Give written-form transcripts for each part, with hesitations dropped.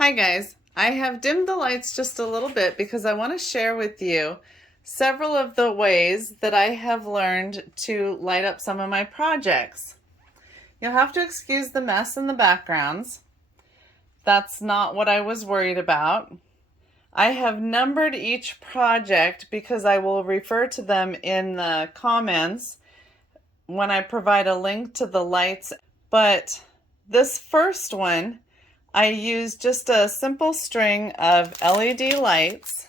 Hi guys, I have dimmed the lights just a little bit because I want to share with you several of the ways that I have learned to light up some of my projects. You'll have to excuse the mess in the backgrounds. That's not what I was worried about. I have numbered each project because I will refer to them in the comments when I provide a link to the lights. But this first one, I used just a simple string of LED lights.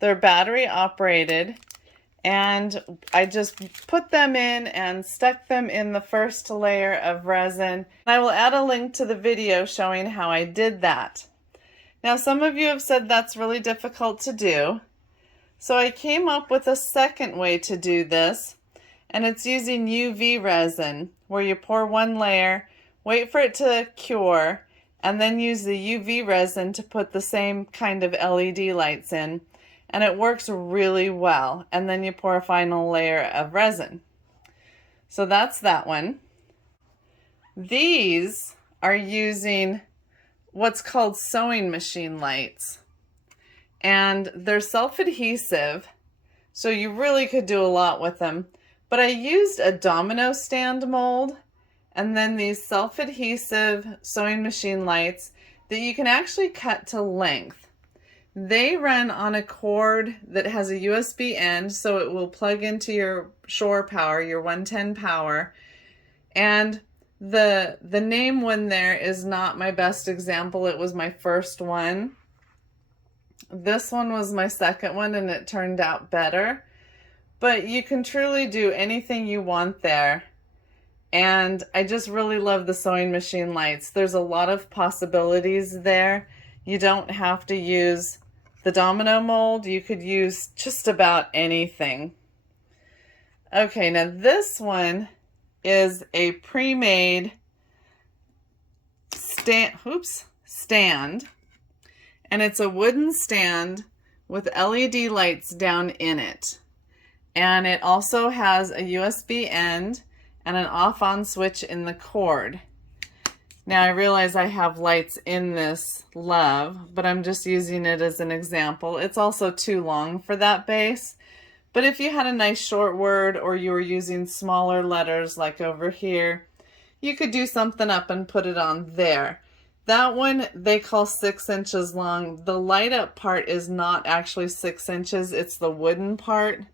They're battery operated, and I just put them in and stuck them in the first layer of resin. I will add a link to the video showing how I did that. Now, some of you have said that's really difficult to do, so I came up with a second way to do this, and it's using UV resin, where you pour one layer, wait for it to cure, and then use the UV resin to put the same kind of LED lights in, and it works really well. And then you pour a final layer of resin. So that's that one. These are using what's called sewing machine lights, and they're self-adhesive, so you really could do a lot with them. But I used a Domino stand mold and then these self-adhesive sewing machine lights that you can actually cut to length. They run on a cord that has a USB end, so it will plug into your shore power, your 110 power. And the name one there is not my best example. It was my first one. This one was my second one, and it turned out better. But you can truly do anything you want there. And I just really love the sewing machine lights. There's a lot of possibilities there. You don't have to use the Domino mold. You could use just about anything. Okay, now this one is a pre-made stand, and it's a wooden stand with LED lights down in it. And it also has a USB end and an off-on switch in the cord. Now I realize I have lights in this love, but I'm just using it as an example. It's also too long for that base. But if you had a nice short word, or you were using smaller letters like over here, you could do something up and put it on there. That one they call 6 inches long. The light up part is not actually 6 inches. It's the wooden part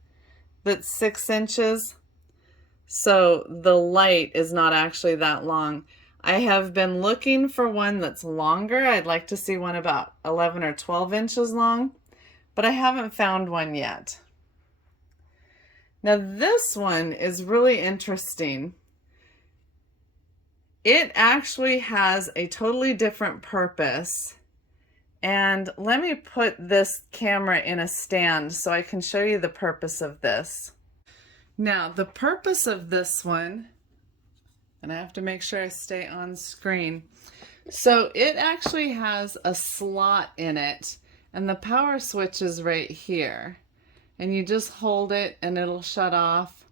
that's 6 inches. So the light is not actually that long. I have been looking for one that's longer. I'd like to see one about 11 or 12 inches long, but I haven't found one yet. Now this one is really interesting. It actually has a totally different purpose. And let me put this camera in a stand so I can show you the purpose of this. Now, the purpose of this one, and I have to make sure I stay on screen. So it actually has a slot in it, and the power switch is right here. And you just hold it and it'll shut off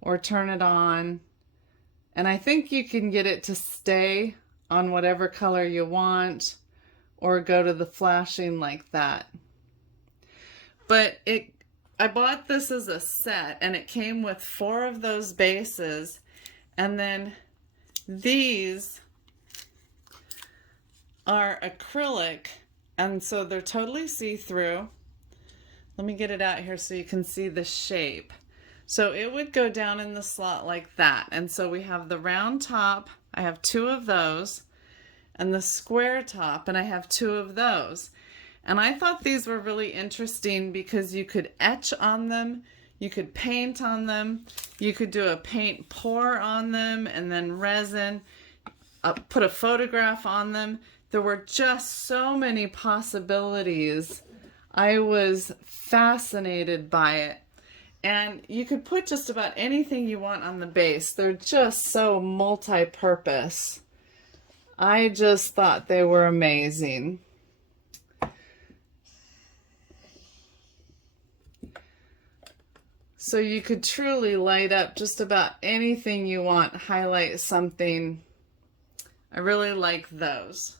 or turn it on. And I think you can get it to stay on whatever color you want or go to the flashing like that. But I bought this as a set, and it came with 4 of those bases, and then these are acrylic, and so they're totally see-through. Let me get it out here so you can see the shape. So it would go down in the slot like that, and so we have the round top. I have 2 of those, and the square top, and I have 2 of those. And I thought these were really interesting because you could etch on them, you could paint on them, you could do a paint pour on them, and then resin, put a photograph on them. There were just so many possibilities. I was fascinated by it. And you could put just about anything you want on the base. They're just so multi-purpose. I just thought they were amazing. So you could truly light up just about anything you want, highlight something. I really like those.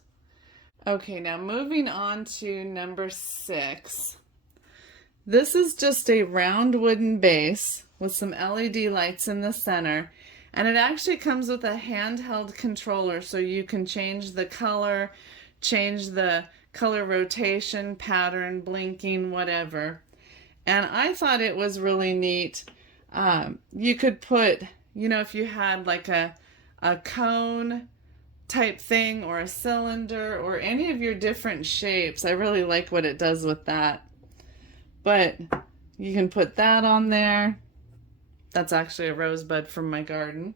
Okay, now moving on to number 6. This is just a round wooden base with some LED lights in the center, and it actually comes with a handheld controller so you can change the color, change the color rotation, pattern, blinking, whatever. And I thought it was really neat. You could put, if you had like a cone type thing or a cylinder or any of your different shapes. I really like what it does with that. But you can put that on there. That's actually a rosebud from my garden.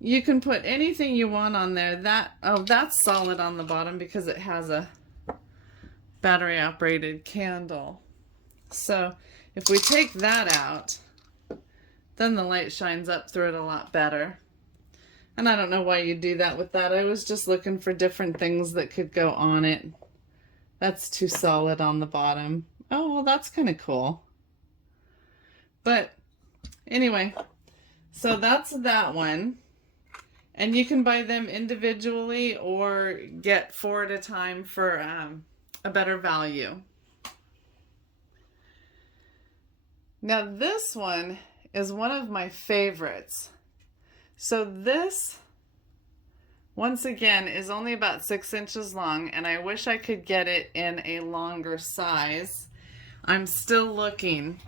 You can put anything you want on there. That's solid on the bottom because it has a battery operated candle. So if we take that out, then the light shines up through it a lot better. And I don't know why you do that with that. I was just looking for different things that could go on it. That's too solid on the bottom. Oh, well, that's kind of cool. But anyway, so that's that one. And you can buy them individually or get 4 at a time for a better value. Now this one is one of my favorites. So this, once again, is only about 6 inches long, and I wish I could get it in a longer size. I'm still looking.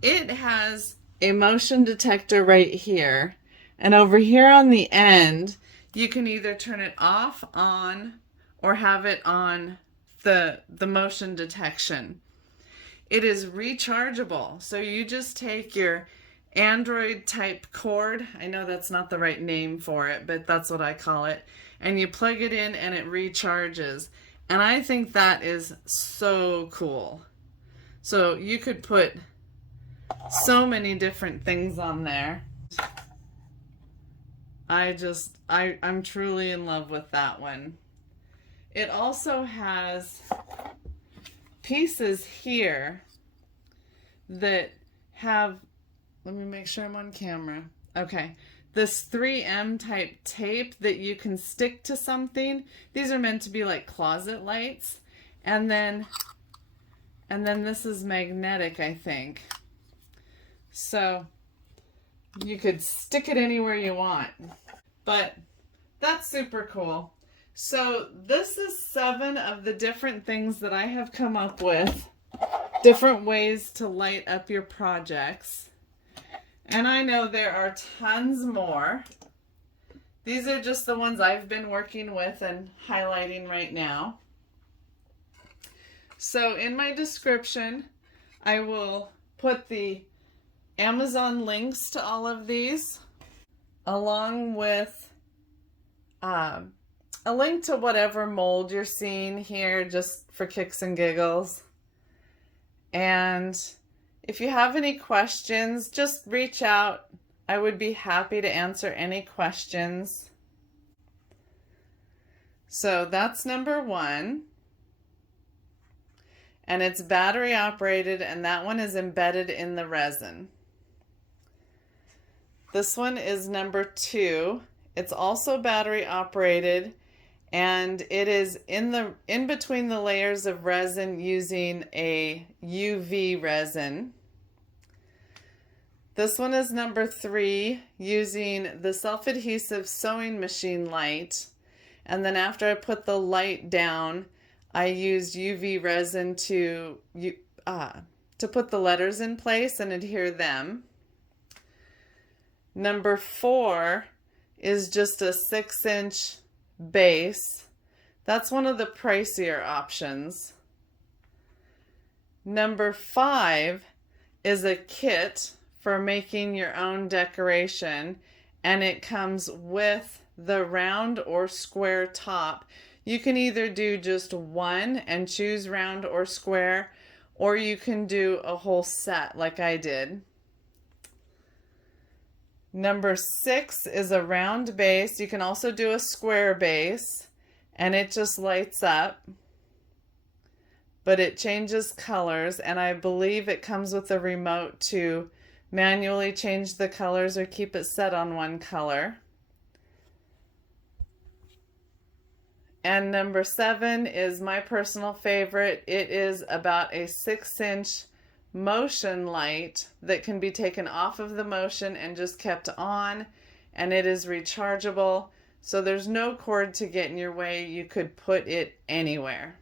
It has a motion detector right here, and over here on the end, you can either turn it off, on, or have it on the motion detection. It is rechargeable, so you just take your Android type cord. I know that's not the right name for it, but that's what I call it. And you plug it in and it recharges. And I think that is so cool. So you could put so many different things on there. I'm truly in love with that one. It also has pieces here that have, let me make sure I'm on camera. Okay. This 3M type tape that you can stick to something. These are meant to be like closet lights. And then this is magnetic, I think. So you could stick it anywhere you want. But that's super cool. So this is 7 of the different things that I have come up with. Different ways to light up your projects. And I know there are tons more. These are just the ones I've been working with and highlighting right now. So in my description, I will put the Amazon links to all of these, along with a link to whatever mold you're seeing here, just for kicks and giggles. And if you have any questions, just reach out. I would be happy to answer any questions. So that's number 1. And it's battery operated, and that one is embedded in the resin. This one is number 2. It's also battery operated, and it is in between the layers of resin using a UV resin. This one is number 3, using the self-adhesive sewing machine light. And then after I put the light down, I used UV resin to put the letters in place and adhere them. Number 4 is just a 6-inch base. That's one of the pricier options. Number 5 is a kit for making your own decoration, and it comes with the round or square top. You can either do just one and choose round or square, or you can do a whole set like I did. Number 6 is a round base. You can also do a square base, and it just lights up, but it changes colors, and I believe it comes with a remote to manually change the colors or keep it set on one color. And number 7 is my personal favorite. It is about a 6-inch motion light that can be taken off of the motion and just kept on, and it is rechargeable, so there's no cord to get in your way. You could put it anywhere.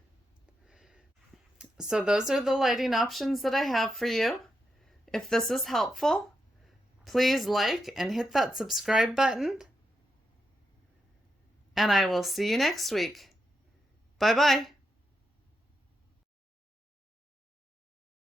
So those are the lighting options that I have for you. If this is helpful, please like and hit that subscribe button. And I will see you next week. Bye-bye.